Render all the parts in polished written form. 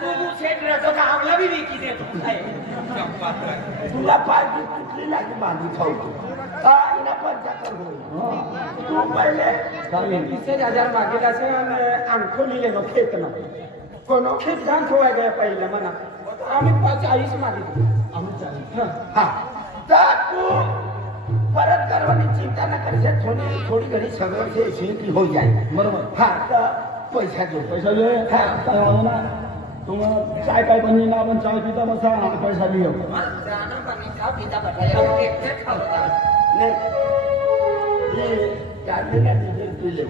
तू set राहतो का आवला बी विकी देतो तुला पाहिजे कुठली लागी बांधी खावतो हिला 75 होईल तू पहिले 20,000 मागेला से अंगठो लिहिले नो खेत ना कोनो खेत घाण ठेवाय गया पहिले म्हणा आम्ही 40 मागितले आम्ही 40 हा तर तू परत करवानी चिंता न करशे थोडी घडी सगळं जे शेती हो जाईल बरोबर हा तर पैसा दे हा काय वाला ना तुम चाय काय बनी ना आपण चाय पिता बसा पैसा लियो जाना पाणी का पिता बटाया एकटे खावता नाही ये काढलेला डिझेल पिले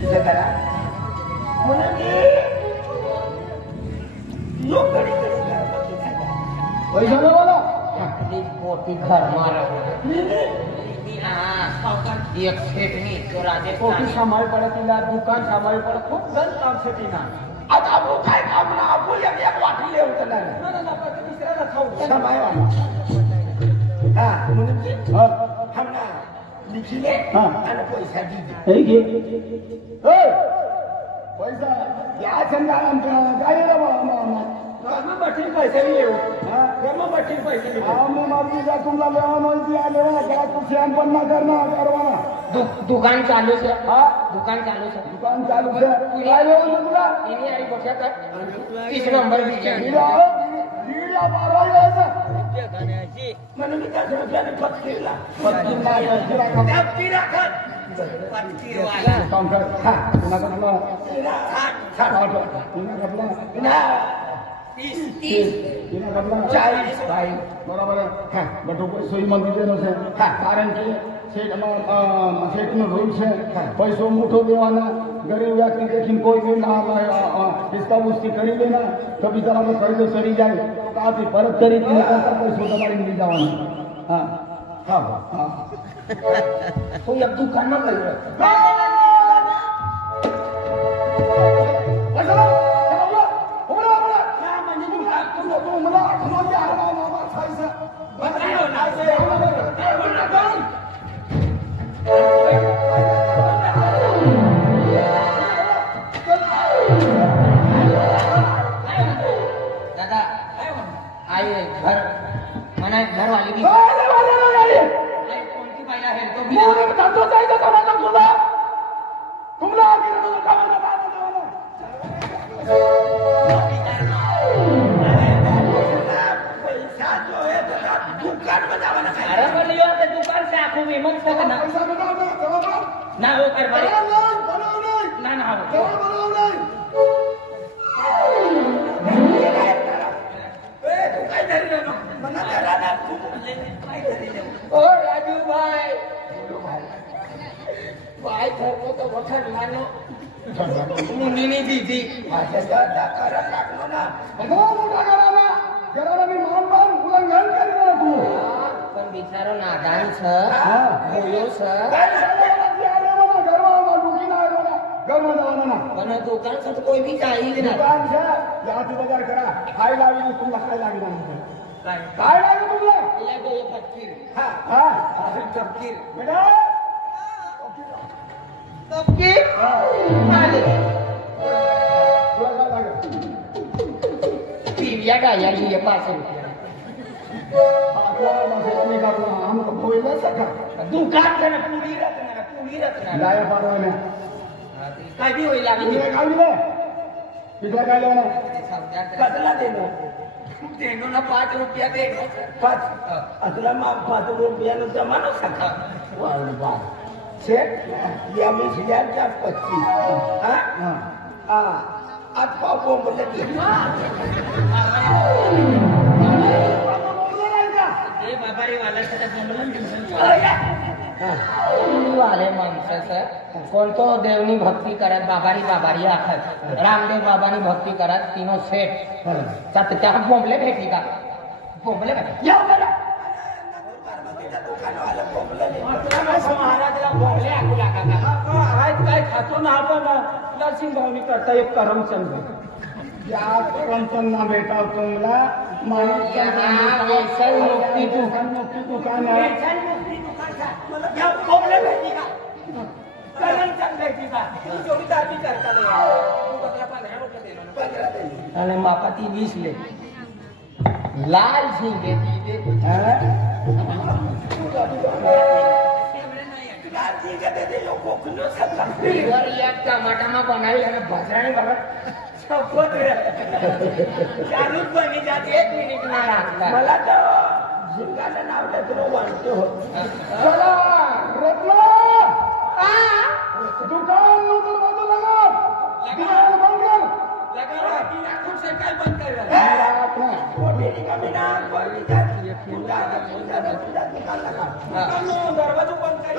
तिथे करा म्हणून लोक घडी पैसा दे वाला पोटी घर मारा एक सेठनी तो राजस्थान सांभाळ पडत तिला दुकान सांभाळ पडत खूप गंज काम साठी ना आता आपण काय काम ना आपण एक वाटले होतं ना तिसऱ्याला खाऊ समय वाला हा म्हणून हमना लिखिले आणि पैसा दिले हे घे पैसा या संघाला काय रे बाबा कर्म बठील पैसे भी येऊ कर्म बठील पैसे भी आम्ही मागणी जा तुमला लेवा नोंदी आले ना त्याला कुठे पण ना करणार करवाना दुकान चालू से दुकान चालू से दुकान चालू से काय लेवा तुमला इनी आई बचा कर 30 नंबर भी लीडा बारा यायचा म्हणून मी त्याच्या रुपयाने पत्तीला पत्ती वाला काम कर हा पुन्हा करला पुन्हा 30 40 भाई बरोबर है बटो कोई सोई मंदी देनो છે કારણ કે શેઠનો રૂલ છે પૈસો મોટો દેવાના ગરીબ વ્યક્તિ દેખીને કોઈ બી ના હિસ્સા ઉસ્તી કરી લેના તો બિચારાનો કર્જો સરી જાય તો આથી પરત કરી પૈસો તમારી મળી જવાનો હા હા હા કોઈ अब दुकान में गई दादा आई घर मना घर वाली भी कोणती पाहिला है तो भी तो जायचं कामाला तुला तुमला कामाला पैसा जो है दुकान में जावाना अरे बोलियो तो दुकान से आंखों में मत सकना ना हो कर भाई ना ना हो ओ राजू भाई भाई घर को तो वखत मानो मुनीनी दीदी करत लागलो ना जरा मी मान उल्लंघन करीन तू पण बिचारो नादान छ होयो छ पण दुकान से तो कोई भी चाहिए ना दुकान से याची बाजार करा खाय लावी तुला काय लागणार काय लागेल तुला ये गो फकीर हा हा फकीर बेटा फकीर आले तुला काय लागेल पिरिया का यार ये 500 हम कोयला सका दुकान से ना पूरी रखना लाया पारवाने काय भी होईल लागली तुला काय दिलं किती काय लेवना कदला देनो देनो ना 5 रुपया दे 5 अतला मा 5 रुपयानो जमानो सका वाळ बा सेठ या मी 25 हा आज पापो बोलले की ए बाबारी वाला से बोलला वाले माणसाचं कोणतो देवनी भक्ती करत बाबारी आखत रामदेव बाबानी भक्ती करत तीनो सेठ त्या बोंबले भेटली का बोंबले महाराजला बोंबले आखू लागा का आज काय खातो ना आपण नरसिंह भावनी करता एक करमचंद या करमचंद ना बेटा तुमला माणूस दुकान है बोंबले भेटली का करमचंद माहिती का तू जेवढी दाबी करता तू बघला 15 रुपये दे 15 दे आणि मापा ती 20 ले लाल सिंग टमाटामा बनावी आणि भजराने बघा चालूच बनी जाते 1 मिनिट नाही लागला मला तर झिंगाचं नाव त्याचं वाटते हो चला रत्ना दुकान नंतर बाजूला लाग दुकान बंद कर बंद दरवाजा बंद कर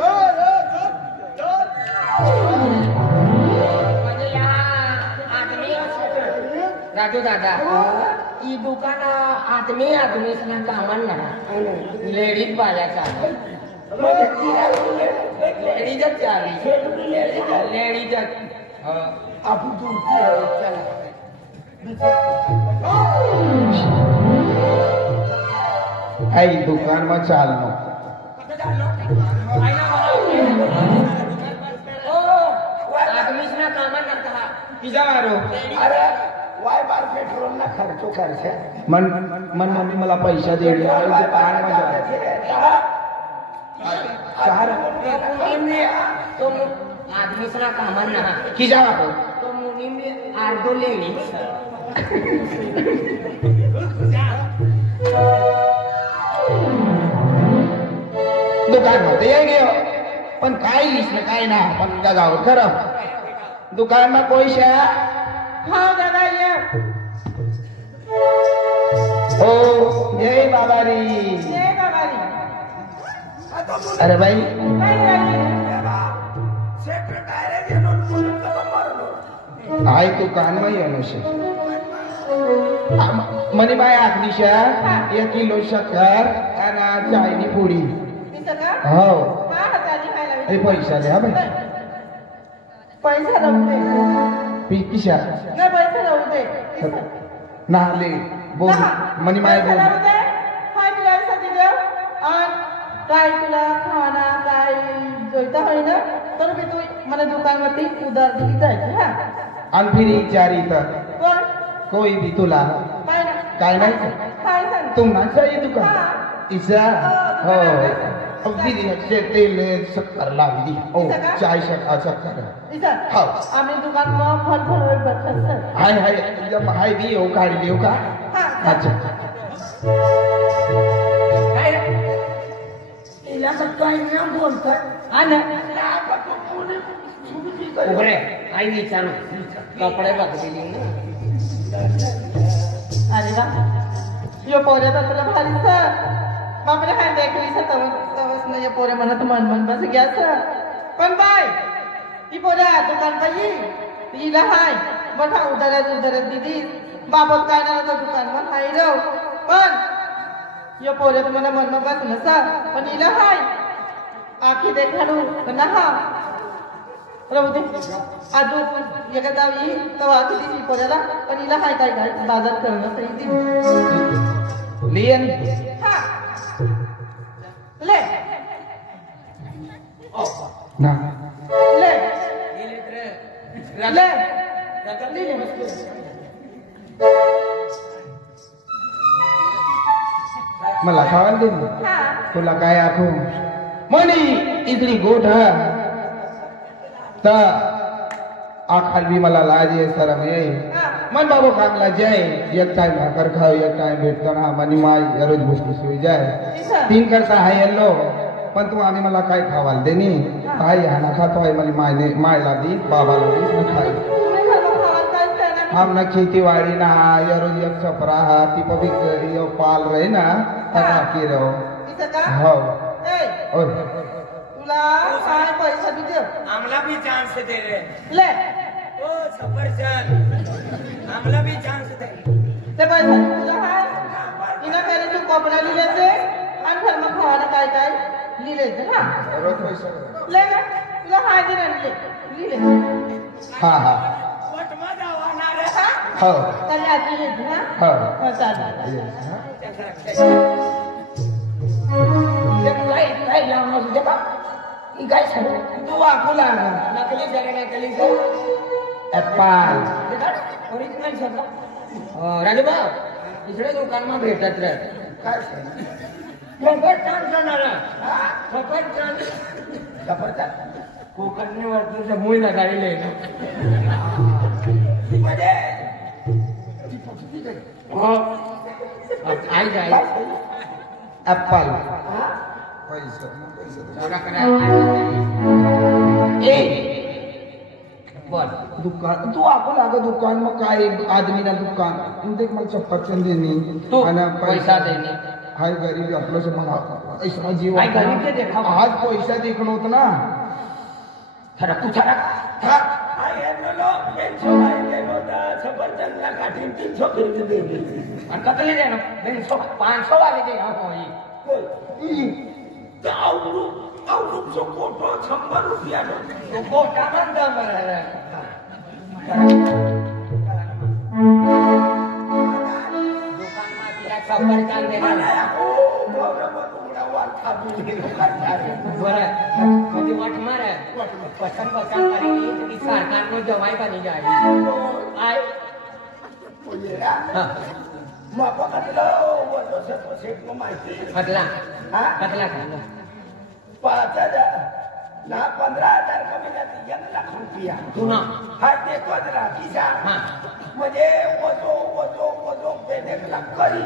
म्हणजे या आदमी राजू दादा ही दुकान आदमी कामान ना लेडीज बाजाचा लेडीजच चालली लेडीजच आपण दूरती चला आई दुकान में चालनो आदमीच ना कामान ना पिझ्झा मारो अरे वाय बार पेट्रोल ना खर्चो करছে मन मन मम्मी मला पैसा दे दुकान में जा चार तो आदमीच ना कामान ना किजा मारो तो मुनी में आर्दो लेडीज दुकान मध्ये येणे पण काय लिहिलं काय ना पण जाऊ खरं दुकान में कोई शे हाँ दादा ये ओ जय बाबारी अरे भाई आई दुकान में येणं शे मनी बाय आखनीशा 1 किलो शक्कर आणि चायनी पुडी हो हे पैसा द्या बाई पैसा नव्हते किशा नाही पैसा नव्हते नाले बोल मनी माय बोल काय तुला देव काय तुला खाना काय जोईता होय ना तर मी तू मला दुकानवरती उधार दिली जायची हा आणि फिर विचारी तर कोण कोई भी तुला काय ना काय नाही काय सांग तुम चाहिए दुकान इसा हो अब दीदी से तेल शक्कर ला दी ओ चाय शक्कर इथं हो आम्ही दुकान मग फल फळ बसत हाय हाय एकदम हाय भी हो काढ देऊ का हा अच्छा तिला काय ना बोलतात आणि उघडे आई विचारू कपडे बघते अरे वा यो पोरे तर तुला भारी सर बापरे हाय देखली सर तवस न यो पोरे म्हणत मन बस गया सर पण बाय ती पोरे दुकान पायी तिला हाय मोठा उधारत दीदी बाबत काय ना दुकान वर हाय रो पण यो पोरे तुम्हाला मन बस न सर पण हिला हाय आखी देखाडू ना हा प्रभू अजून एका जावी तेव्हा किती पोऱ्याला पण हिला हाय काय काय बाजार करणं सही लियन हा ले ना ले ले मला खावायला दे हा तुला काय आखू मनी इतनी गोठ तर आखाल भी मला लाज आहे शरम आहे मन बाबू कामला जाय एक टाइम भाकर खाओ एक टाइम भेटतो ना मनी माय रोज गोष्टी सोय जाय 3 करता हाय येलो पण तू आम्ही मला काय खावाल देनी काय हाना खातो आहे मला मायला दी बाबाला दी न खाय हम ना खेती वाड़ी ना या रोज एक छपरा ती पभी यो पाल रहे ना तका की रहो हो ओए तुला काय पैसा भी दे आमला भी चांस दे रे ले ओ सफरचंद आमला भी चांस दे ते पैसा तुला हाय इना पहिले तू कपडा लिहिलेचे आणि घर मग खावायला काय काय लिहिलेचे हा रोज पैसा ले ना तुला हाय दे रे लिहिले हा हा वटमा जावाना रे हो त्याला आधी लिहिली हा हो चालेल ही काय सांग तू वाकू लाग नकली सर नकली सर ऍपल ओरिजिनल सर राजूभाऊ दुसऱ्या दुकानमा भेटत राहत काय सांग फकट छान जाणार फकट छान जबरदस्त कोकणने वरतून मूळ लगाडले म्हणजे आई जाय ऍपल बोल दुकान तू आपण अगं दुकान मग काय आदमी ना दुकान तू देख मला चप्पल देणे तू पैसा देणे हाय गरीब आपलं से मला ऐसा जीव हाय गरीब के देखा आज पैसा देखणं होतं ना थरक तू थरक आणि कतले दे ना 500 वाले दे ना कोई तो कोटा म्हणता मला दुकान मा तिला 100 चाल देणार बरं म्हणजे वाट मार पसंत पसंत करेगी तो सरकारनं जवाई बनी जाएगी आय कतला कतला सांगा 15,000 कमी जाते 1 लाख रुपया पुन्हा हा देतोच राखीचा हा म्हणजे वजो बेनेकला करी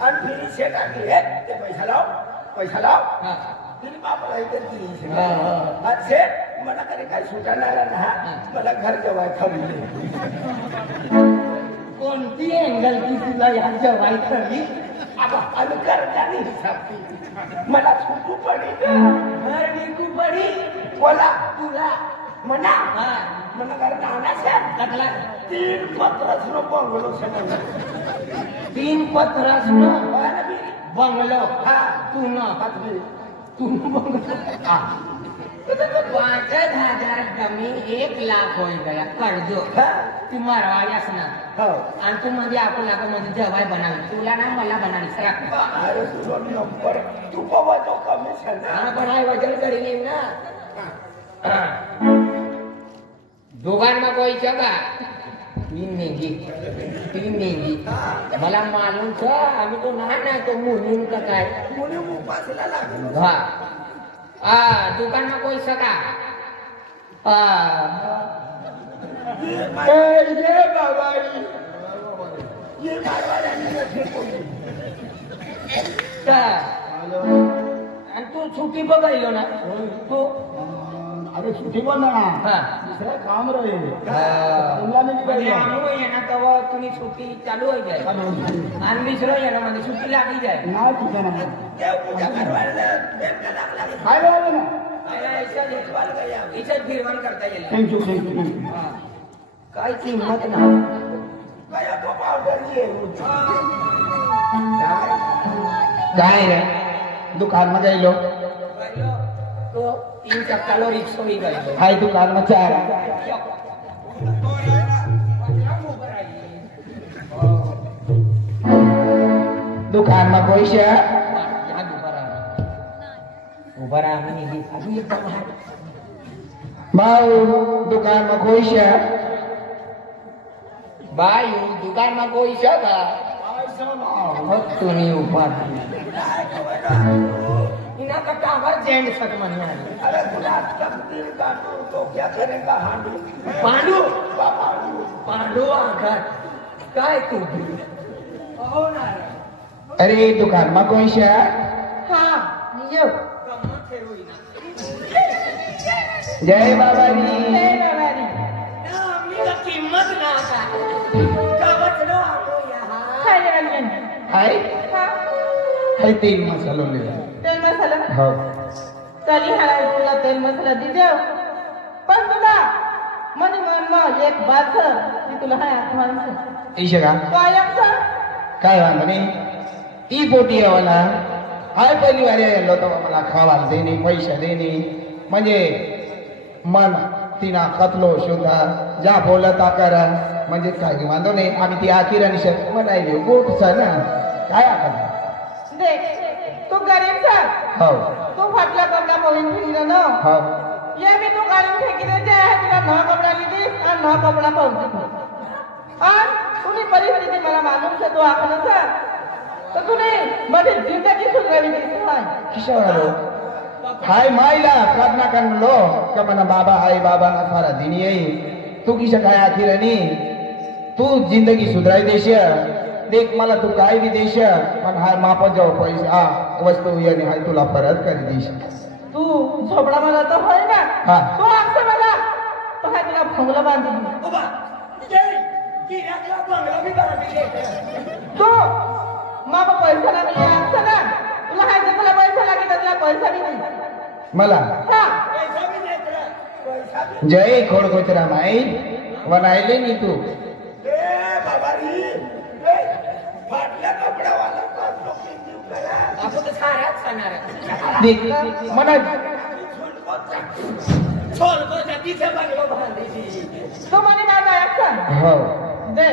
आणि फिरी शेटाकी ते पैसा लाव हा तिने बापाला इतर तिने हा, हा. आज शेट मला कधी काय सुटाणार ना मला घर जवाय खवली कोणती अँगल की तुला या जवाई खरी अनुकरणाने हिसाबती मला सुटू पडी घर विकू पडी बोला तुला म्हणा हा मला घर नानासाहेब कतला 3 पत्र बंगलो समज 3 पत्रासनं बंगलो हा तू न बातमी तू बंगलो 5,000 कमी 1 लाख होई गया कर्ज हा ती मरवाई असणार हो आणि तू मध्ये आपण मध्ये जवाई बनावी तुला ना मला बनावी सरा अरे तुझा नंबर तू बाबा तो कमिशन पण हाय वजन करी येईल ना दोघांना कोई जगा 3 मेंगी मला मालूम छ आम्ही तो ना तो मुलीन का काय मुली उपासला लागलो हा दुकानमा कोई सका ये बाबा ये मारवाड्याने ठेकोली आणि तू सुट्टी बघायलो ना तू अरे सुट्टी पण ना हा दुसरं काम रे म्हणजे आम्ही ये ना तेव्हा तुम्ही सुट्टी चालू होई जाय आणि दुसरं ये ना म्हणजे सुट्टी लागली जाय नाही तुझं ना देव पूजा करवायला बेलका लागला काय राहिलं ना इच्छा फिरवण करता येईल थँक्यू काय किंमत नाही काय पावडर ये काय रे दुकान में गई लो तो 3 चक्कालो रिक्शो ही गई हाय दुकान में चार दुकान में कोई शे उभा रहा म्हणे अजून एक जण आहे भाऊ दुकान में कोई शे बाई दुकान में कोई शका तुम्ही उभा इना का टावर जेंट सक म्हणे अरे तुला तकदीर काटू तो क्या करेगा हांडू पांडू बाबा पांडू आघात काय तू हो ना अरे दुकान में कोई शे हा यो जय बाबारी मी का किंमत ना का कवच नो आलो यहाँ हाय हाय 3 मसालो ले तेल मसाला हो तरी हा तुला तेल मसाला देव पण तुला मनी मन एक बात ती तुला हाय आठवण ईशे का काय म्हणे ती पोटी आहे मला हाय पहिली वारी आलो तर मला खावाला देणे पैसे देणे म्हणजे मन तिना कतलो शोधा जा बोलता करा म्हणजे काय वांधो नाही आम्ही ती आखिर आणि शेत म्हणायली गोटचा ना काय आपण देख तू गरीब सा हो तू फाटला कपडा पोळीन फिरला ना हो ये मी तू गाडी फेकीने जे आहे तुला नवा कपडा लिधी आणि नवा कपडा पावती आणि तुझी परिस्थिती मला मालूम से तू आखलं सा तर तुने माझी जिंदगी सुधारली दिसत किशोर आलो हाय मायला प्रार्थना करने लो क्या मना बाबा हाय बाबा ना सारा दिन यही तू किशा काय आखिर आणि तू जिंदगी सुधराई देश देख मला तू काय बी देश पण हाय मापत जाऊ पैसा वस्तू याने हाय तुला परत कर देश तू झोपडा मला तर होय ना हा. तू आखसा मला तो काय तुला फंगला बांधून बाबा की राखला बंगला बी बांधली तू माप पैसा नाही आखसा ना तुला हाय तुला पैसा लागेल त्याला पैसा बी नाही मला हा पैसा बी देत रे पैसा बी जय खोड गोचरा माई वनायले नी तू ए बाबा री ए फाटल्या कपड्यावाला पाच लोक जीव करा आपण तर साऱ्याच खाणार देख मना छोल को जाती से बंगला बांधली तू म्हणे माझा आखसा हो दे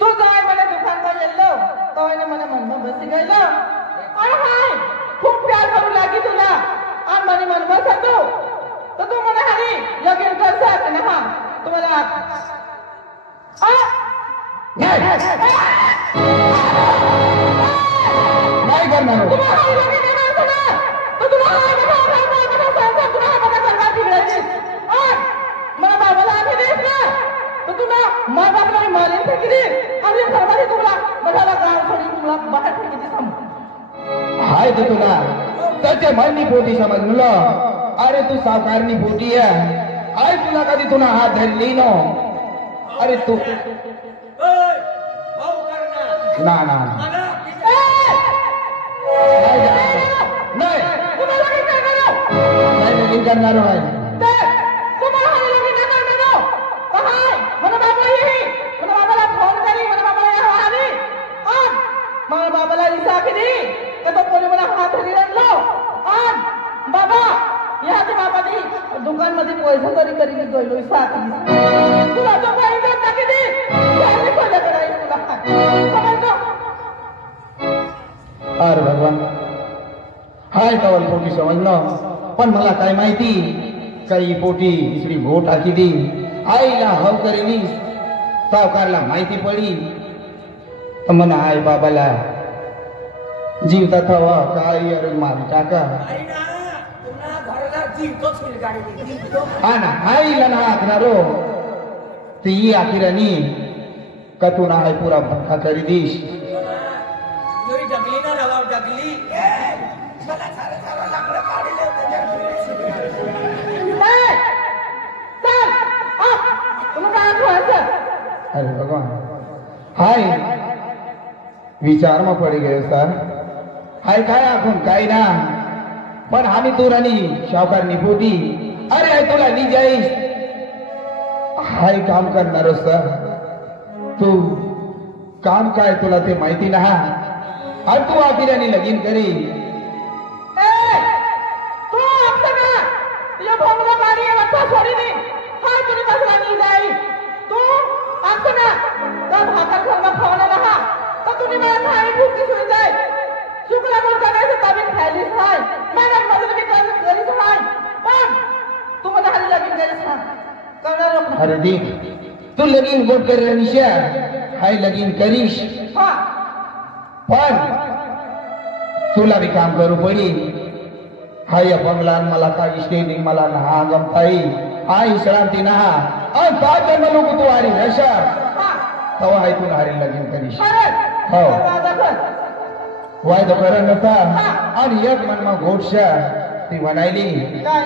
तू जाय मला दुकान पर येलो तो ने मला मन बस गेलो अरे हाय खूप प्यार करू लागी तुला आणि मनी मन बस तू तर तू मला हरी लगीन कर साथ ना हा तुम्हाला नाही करणार हो. मला बाबाला आम्ही देत ना तर तुला माय बापाला मारेल फेकली आणि घरमध्ये तुला बघायला गाव सोडी तुला बाहेर फेकली सांग हाय तो तुला त्याच्या मननी पोटी समजलं अरे तू सावकारनी पोटी आहे आय तुला कधी तुला हात धरली नो अरे तू ओय भाऊ करना ना ना मला नाही जाणार. नाही तुम्हाला काही काय करू नाही लगीन करणार आहे तुम्हाला हवी लगीन नाही करणार काय मला बाबा येई मला बाबाला फोन करी मला बाबाला या आली आणि मला बाबाला इसा केली तर तो कोणी मला हात धरी आणलो आणि बाबा याच्या बाबानी दुकान मध्ये पैसा तरी करी गेलो इसा केली तुला तो पैसा टाकी दे त्याने कोणा करायचं तुला समजलं अरे भगवान हाय कवल पोटी समजलं पण मला काय माहिती काही पोटी दुसरी घो टाकी दी आईला हव करेली सावकारला माहिती पडी तर म्हणा आई बाबाला जीवतात हवा काय अरे मारी टाका आई ना तुला घरला जीवतो सुल गाडी जीवतो हा ना आईला ना आखणारो ती आखिरानी का तू ना हाय पुरा भक्का करी दीश योई डगली ना रवाव डगली मला सारे सारा लाकडं काढले नाही चल तुला काय आठवायचं अरे भगवान हाय विचार में पड़ी गए सर हाय काय आखून काय ना पण आम्ही तुरानी शावकार निपोटी अरे हाय तुला नी जाईस हाय काम करणार सर तू काम काय तुला ते माहिती ना आणि तू आखिरानी लगीन करी तू आपलं का तुझ्या भोंगला मारी वाटता सोडी नाही हा तुझी बसला नाही जाई तू आपलं ना त्या भाकर घरमा खावला रहा तर तुम्ही मला खाई भूकती सुरू जाय शुक्ला बोल करायचं ताबीत खायलीच नाही मॅडम मधून मी करीच नाही पण तू मला हल्ली लगीन करीस ना करणार अरे देख तू लगीन गोट कर निशा हाय लगीन करीश हा पण तुला भी काम करू पडी हाय बंगलान मला काही स्टेनिंग मला ना गमताई आई श्रांती ना आणि पाच जन्म लोक तू आरी रशा हा तवा हाय तू नारी लगीन करीश खरंच हो. वादा कर वाय तो करण नव्हता आणि एक मनमा घोटशा ती म्हणायली काय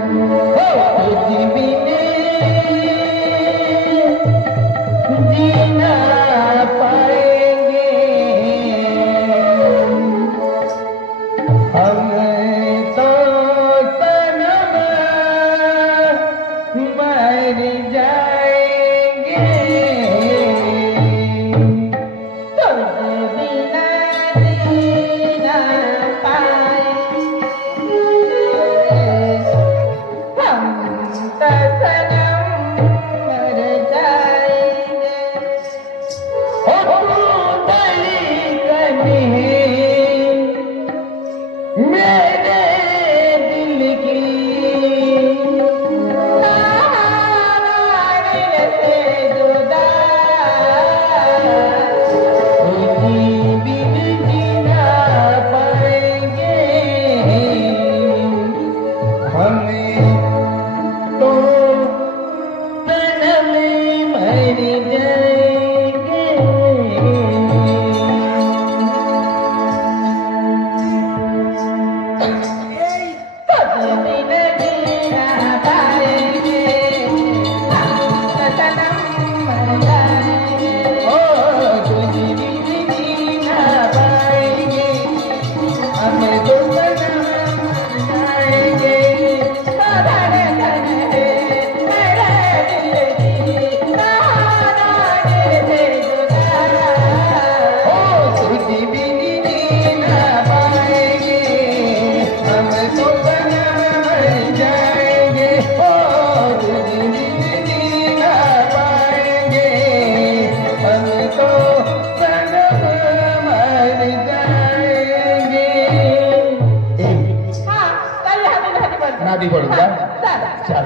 तुझी बिने जीना पाएंगे हम तो तनम मर जाएंगे तुझे बिना जीना पाए हमें तो तन में मर जाएंगे। नादी पडू का? चल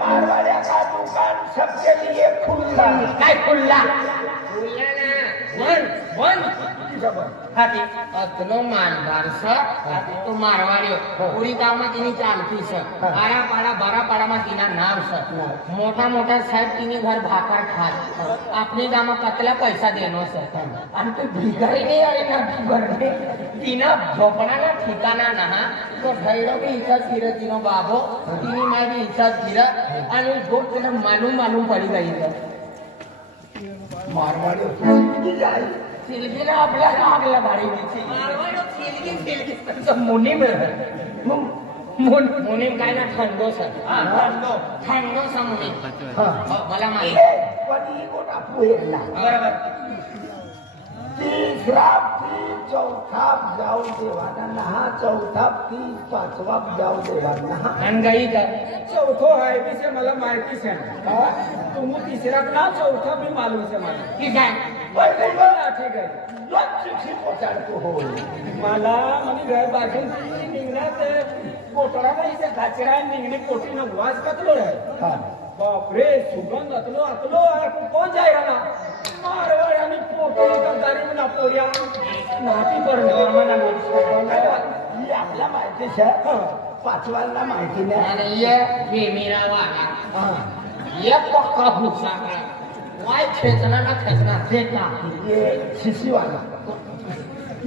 मारवाड़िया का दुकान सबके लिए खुला। काय खुल्ला खुल्ला ना वन हाती अतलो मानदारस तो मारवाड़ियो पूरी गावમાં તેની ચાલતી છે આરા પાડા બારા પાડામાં તેના નામ છે મોટા મોટા સાહેબ તેની ઘર ભાકર ખાત આપની ગામમાં કતલા પૈસા દેનો છે અને તો ભીખારી નહીં અરે ના ભરને તેના ઝોપડાના ઠિકાના ના તો ભૈરો બી ઈચ્છા ધીરે તેનો બાબો તેની માં બી ઈચ્છા ધીરે અને ગોટ તેને માલુમ પડી ગઈ છે मारवाड़ियों की जाए सिलगिरा आपल्या आग लगाडी दिसते मारवाडो सिलगी तो मुनीम मुनीम काय ना थंडो सर थंडो सा मुनीम मला माहिती पण ही गोटा पुहेला बरोबर तिसरा चौथा जाऊ देवाना नहा चौथा 35वा जाऊ देवाना अनगाई का चौथो आहे विषय मला माहितीच आहे तुम्ही तिसरा ना चौथा मी मालूम आहे मला ठीक आहे ठीक आहे लक्षी पोचाडतो हो मला म्हणजे घर बाजून निघण्यात पोटळाला इथे कचरा निघणे पोटीनं वास कतलो आहे बापरे सुगंध अतलो कोण जायला ना मारवाड आणि पोटी गद्दारी म्हणा पोऱ्या नाती पडणार मला ही आपल्या माहितीच आहे पाचवाला माहिती नाही आणि ये मेरा वाला ये पक्का भूसा वाय खेचना ना खेचना देता ये शिशीवाला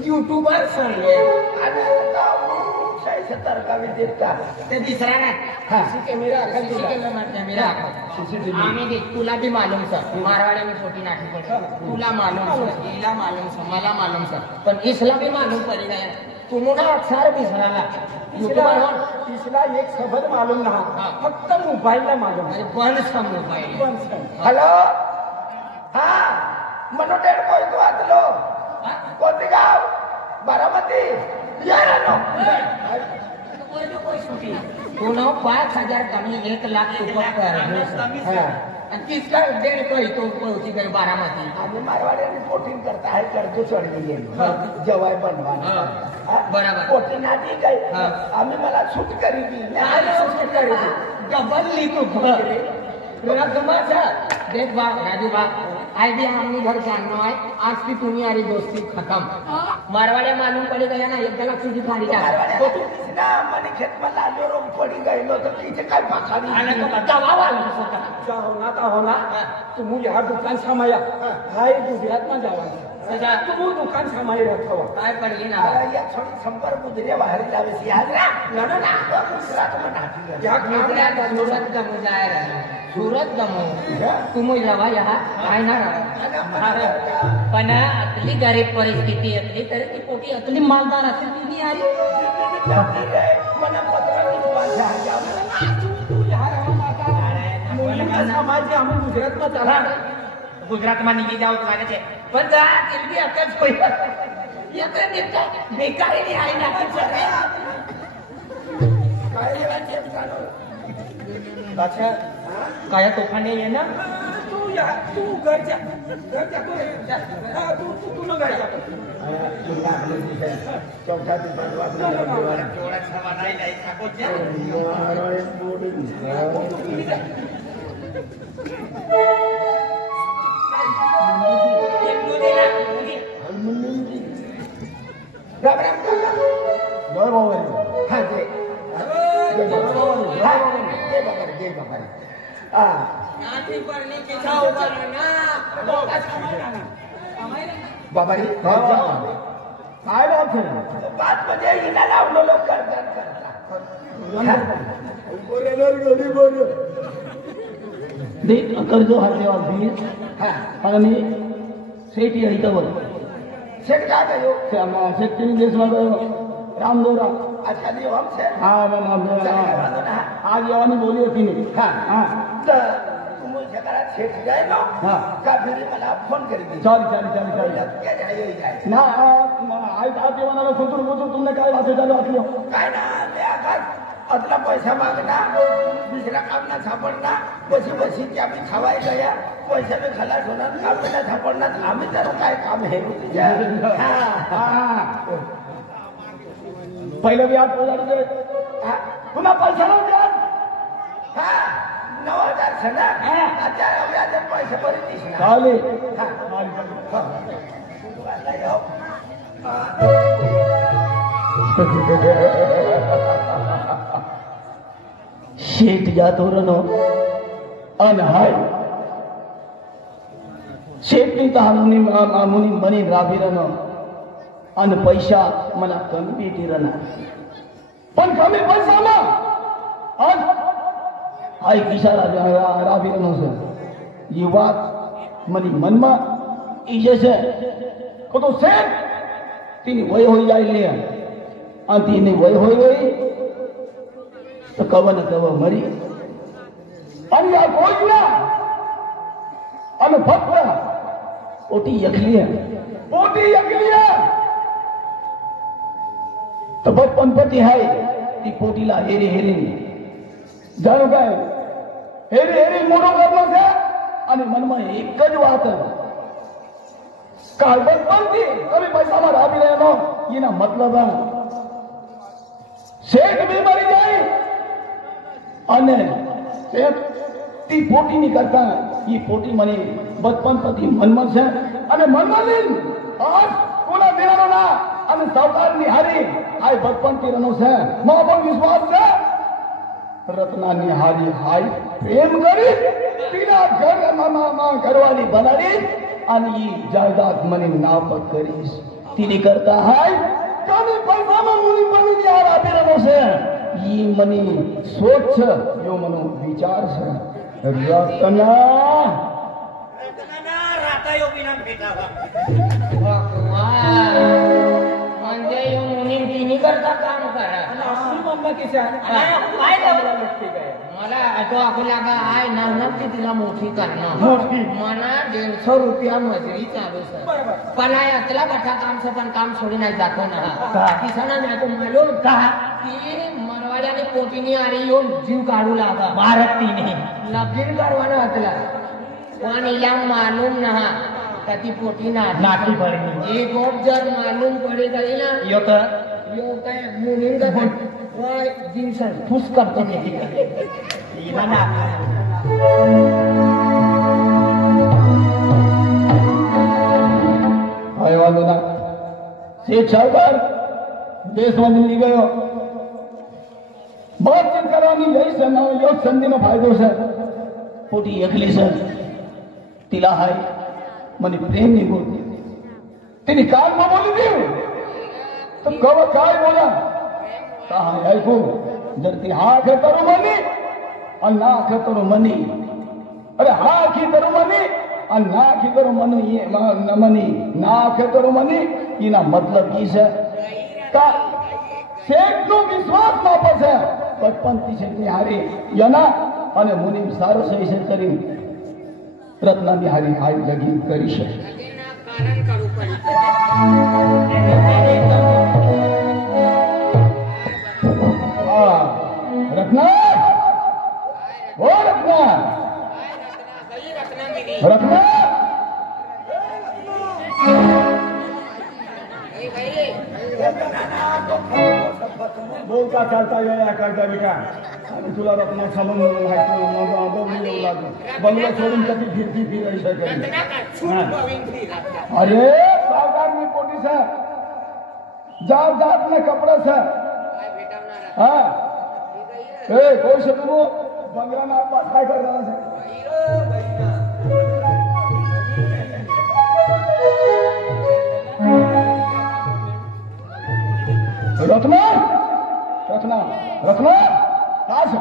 यूट्यूबर सर ये आणि शायसे तरकावी देत का ते दिसरा ना कॅमेरा अकल दिला कॅमेरा आम्ही देख तुला भी मालूम सर मारवाड्या में छोटी नाटी पड़ी तुला मालूम सर इला मालूम सर मला मालूम सर पण इसला भी मालूम पड़ेगा तुम्हाला अक्षर बिसराला तिसरा एक शब्द मालूम ना फक्त मोबाईलला मालूम अरे बंद सा मोबाईल हॅलो हा मनोटेड बोलतो आतलो कोणती गाव बारामती या ना पुन्हा 5,000 कमी 1,00,000 रुपये आणि तिसरा 1.5 कोई तो पोहोची गई बारामती आम्ही मारवाड्याने पोटिंग करता आहे कर्ज चढली गेलो जेवाय बनवा बरोबर पोटिंग आधी गई आम्ही मला सूट करी दी सूट करी दी डबल ली तू रकमाचा देख बा राजू बा आई भी हमने घर जानना है आज की तुम्ही आरी दोस्ती खत्म मारवाड्या मालूम पड़ी गया ना एक गला तुझी खाली का ना मने खेत में लालो रोग पड़ी गई लो तो तिचे काय पाखाडी आने को दवा वाला होना तुम्ही ह्या दुकान समाया हाय गुजरात में जावा सजा तुम्ही दुकान समाई रखवा काय पडली ना या थोडी संपर बुधरे बाहेर लावेसी याद ना ना गुजरात में नाठी या गुजरात सूरत गमो जाए रहा सूरत गमो तुम रवा यहाँ काय ना पण अतली गरीब परिस्थिती अतली तरी ती पोटी अतली मालदार असेल तुम्ही आली मना पत्राची भाषा समाज आम्ही गुजरात में चला गुजरात में निघी जाओ तुम्हारे से पण जा दिल्ली अकल होई ये तो निका बेकारी नहीं आई ना काय लेवाचे चालू अच्छा काय तोफाने ये ना तू घर जा तू न घर जा चौथा दिवस जोड़ा छवा नहीं लाई थाको जा मारवाडी बोर्डिंग राम राम काका. जय बाबा. हा जय. जय बाबा. जय बाबा. हा. नाती परणी किसा उभारला ना. बाबा रे. काय बात है? बात म्हणजे हिला लावलं लोक करतात. देख कर्ज हातेवा बीज आणि शेती आहे इथं शेठ काय गयो शेतकरी देशमध्ये रामदोरा अच्छा देव हम से आज येवानी बोली होती नाही. तर तुम्ही घरात शेठ जाय ना का घरी मला फोन करी चालेल ना आज येवानाला खुचून तुमने काय वाचे चालू असलो काय ना अदला पैसा मागना दुसरा काम ना सापडना बसी आम्ही खावाय गया पैसा बी खलास होणार काम ना सापडणार आम्ही तर काय काम हे पहिलं बी आज दे पुन्हा पैसा न द्या. 9,000 सना आता व्याज पैसे बरी दिसणार चालेल. शेठ जातो रनो अन हाय शेठनी तर मुनी बनी राबी रनो अन पैसा मला कमी भेटी रना पण कमी पैसा ना आज हाय किशा राबी रनो सर ये बात मनी मनमा इजे से को तो शेठ तीनी वय हो जाए आणि तीने वय होई गई तो कव न कव मरी आणि या कोई ना आणि फक्त ओटी यकली तर पणपती आहे ती पोटीला हेरी जाणू काय हेरी मोठं करणं द्या आणि मनमा एकच वाट काल पणपती कमी पैसा मा राबी रहेनो ये ना मतलब शेठ भी मरी जाए અને તી પોટી ની કરતા એ પોટી મને બચપન પતિ મનમાં છે અને મનમાં લઈને આજ કોના દેવાનો ના અને સાવકાર ની હારી આ બચપન થી રનો છે મો પણ વિશ્વાસ છે રત્ના ની હારી હાઈ પ્રેમ કરી પીના ઘર મામા ઘરવાળી બનાડી અને એ જાયદાદ મને નાપત કરીશ તીની કરતા હાઈ કમી પૈસામાં મુની બની યાર આપી રનો છે ये मनी सोच यो मनो विचार से रतना राता यो बिना भेटावा म्हणजे यो मुनी तिनी करता काम करा मम्मा किसा काय मला तो आपला आहे ना तिला मोठी करणं मला 150 रुपया मजुरी चालू सर पण यातला कथा काम पण काम सोडी नाही जातो ना किसाना नाही तो मालूम का की मरवाड्याने पोटीनी आरी येऊन जीव काढू लागा भारतीने लगीन करवाना हातला पण या मालूम ना का ती पोटी नाटी पडली एक गोप जर मालूम पडे गई ना यो काय मुलींचा वाय जिंसन फुस करतो वांधो ना शेठ सावकार देशमध्ये निघायो बातचीत करવાની લઈ છે નવો યોગ સંધિનો ફાયદો છે પોટી એકલી છે तिला हाय મને પ્રેમ ની બોલતી તેની કાનમાં બોલી દેવું તો કવ काय बोला का ऐकू जर ती हा खेतरो मनी आणि ना खेतरो मनी अरे हा खेतरो मनी आणि ना खेतरो मनी मनी ना खेतरो मनी इना मतलब ई છે का शेठ નો વિશ્વાસ માપે છે બચપન થી શેઠની હારી યના અને મુનિમ સારો સહી છે કરી રત્નાની હારી હાઈ લગી કરી છે કારણ કરું પડી रत्ना ओ रत्ना रत्ना बोलता चालता या करता बेटा आणि तुला रत्ना संबंध बघू लागलो बंगला सोडून कधी फिरती फिरायचं अरे सावकार मी पोटी सर जात जात ना कपड़ा सर हाँ ए कोई से तुम बंगला में आप बात काय कर रहा है रत्ना रत्ना रत्ना आज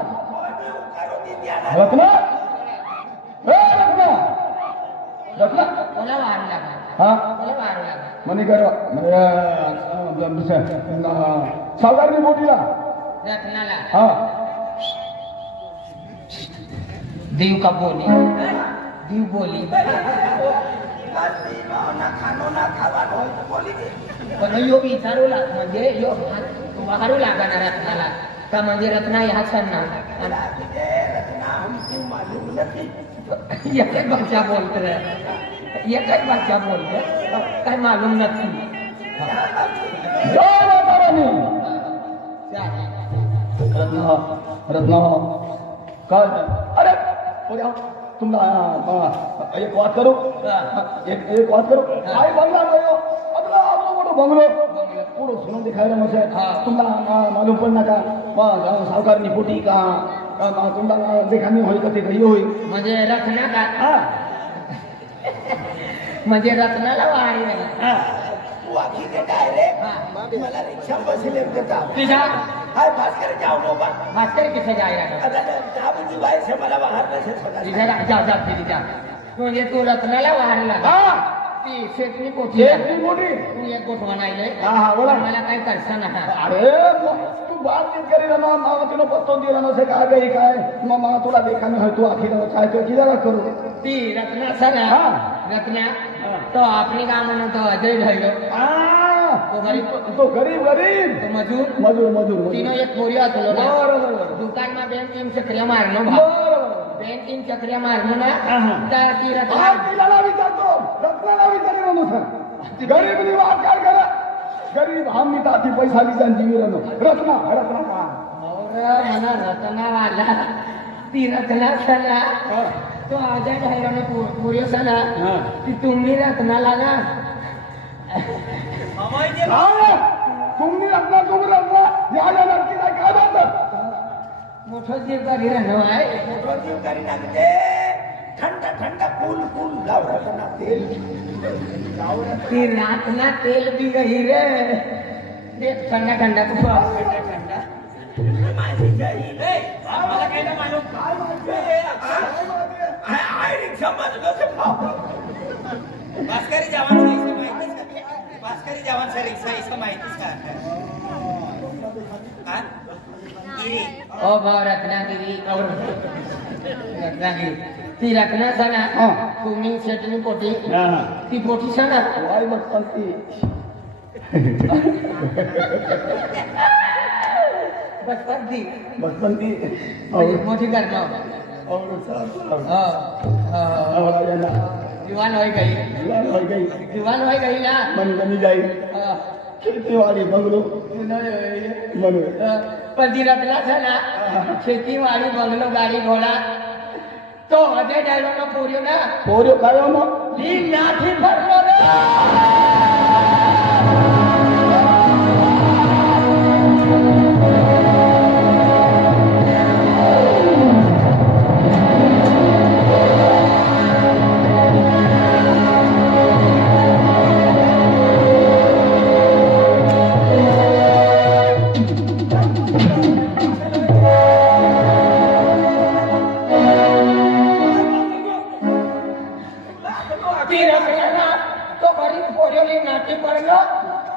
रत्ना रत्ना रत्ना कोला वारू लागा हाँ कोला वारू लागा मनी करो सावकार मी मोठीला रत्नाला हाँ देव का बोली देव बोली पण यो विचारू लाग म्हणजे यो वारू लागा ना रत्नाला का म्हणजे रत्ना ह्या ना एकच भाषा बोलत रे एकच भाषा बोलत काय मालूम नाही रत्ना रत्ना काय अरे तुम्हाला एक बात करो एक बात करो काय बंगला गयो अगला आपलो मोठो बंगलो पूरो सुनो दिखायला मसे तुम्हाला मालूम पण नका सावकारनी पोटी का तुम्हाला देखानी होई कधी गई होई म्हणजे रत्ना का म्हणजे रत्नाला वारी वाकी के डायरेक्ट मला रिक्षा बसले देता तुझा हाय भास्कर जाओ नो बा भास्कर किसे जायला आता जाबू जी बाई से मला बाहेर नसे सका तिथे जा जा तिथे म्हणजे तू रत्नाला वारला हा ती शेतनी पोटी शेतनी पोटी तू एक गोठ म्हणायले हा बोला मला काय करसा ना अरे तू बातचीत करी ना मामा तुला पत्तो दिला नसे काय गई काय मामा तुला देखाने है तू आखिर काय तो किधर करू ती रत्ना सना हाँ। रत्ना तो अपने गाँव में तो अजय ढाई तो गरीब गरीब तो मजूर मजूर मजूर तीनों एक पोरिया चलो ना बरोबर दुकान में बैंक तीन चक्रिया मारनो बैंक तीन चक्रिया मारनो ना तर ती रत्ना रत्नाला विचारतो रत्नाला विचारी म्हणू सर गरीब नि वाद काय करा गरीब हम ताती पैसा लिजान जीवी रहनो रत्ना रत्ना का और मना रत्ना वाला ती रत्ना सना तो अजय ढाई ने पोरियो सना ती तुम्ही रत्नाला ना तुम्ही रत्ना तुम्ही रत्ना या लड़की काय बात मोठं जीव करी राहणं आहे मोठो जीव करी लागते ठंडा ठंडा कूल कूल लाव रतना तेल ती रातना तेल भी गई रे देख ठंडा ठंडा तू ठंडा ठंडा माझी गई रे मला काय ना मालूम काय माहिती आय रिक्षा बसलो से भास्करी जवान से इसे माहिती भास्करी जवान से रिक्षा इसे माहिती हाँ ओ भाव रत्नागिरी और रत्नागिरी ती रत्ना सना तुम्ही शेटनी पोटी ती पोटी सना वाई मत पंती बचपन की मोठी करना और दीवान हो गई दीवान हो गई ना मन बनी जाई खेती वाली बंगलो मनु पण ती रत्ना सना खेती वाली बंगलो गाड़ी घोड़ा तो अजय ड्राइवर नो पोरियो ना पोरियो कायो नो ली नाथी भरलो रे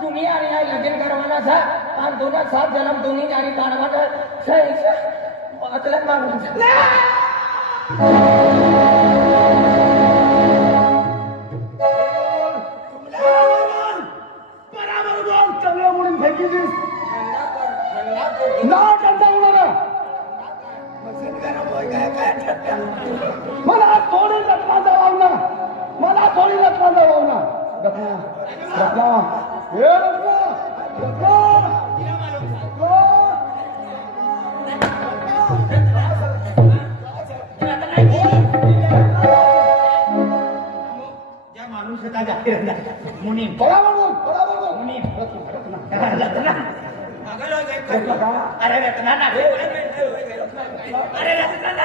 तुम्ही आणि आई लगीन करवाना था आणि दोनों सात जन्म दोन्ही नारी काढवाना सही अतलत मागून चांगलं म्हणून फेकी दिस ना कंटा होणार मला थोडी रत्ना जाऊ ना मला थोडी रत्ना जाऊ ना रत्ना रत्ना हे रत्ना रत्ना ज्या माणूस होता जाहीर मुनी बरोबर मुनी रत्ना अगं अरे रत्ना ना अरे रत्ना